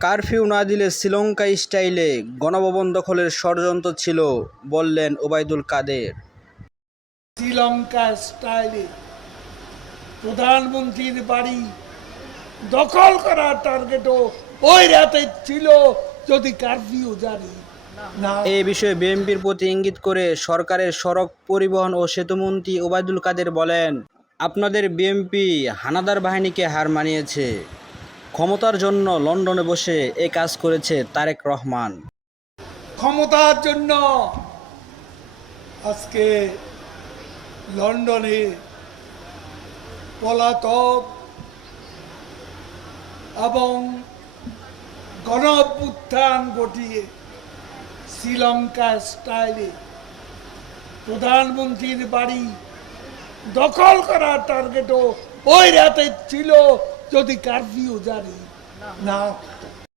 Curfew না দিলে শ্রীলঙ্কা স্টাইলে গণভবন দখলের ষড়যন্ত্র ছিল, বললেন ওবায়দুল কাদের। শ্রীলঙ্কা স্টাইলে প্রধানমন্ত্রীর বাড়ি দখল করার টার্গেটও ওই রাতে ছিল যদি কারফিউ জারি না। এ বিষয়ে বিএনপির প্রতি ইঙ্গিত করে সরকারের সড়ক পরিবহন ও সেতুমন্ত্রী ওবায়দুল কাদের বলেন, আপনাদের বিএনপি হানাদার বাহিনীকে হার মানিয়েছে। ক্ষমতার জন্য লন্ডনে বসে এ কাজ করেছে তারেক রহমান। ক্ষমতার জন্য আজকে লন্ডনে পলাতক এবং গণঅভ্যুত্থান ঘটিয়ে শ্রীলঙ্কা স্টাইলে প্রধানমন্ত্রীর বাড়ি দখল করার টার্গেটও ওই রাতে ছিল যদি কারফিউ জারি না।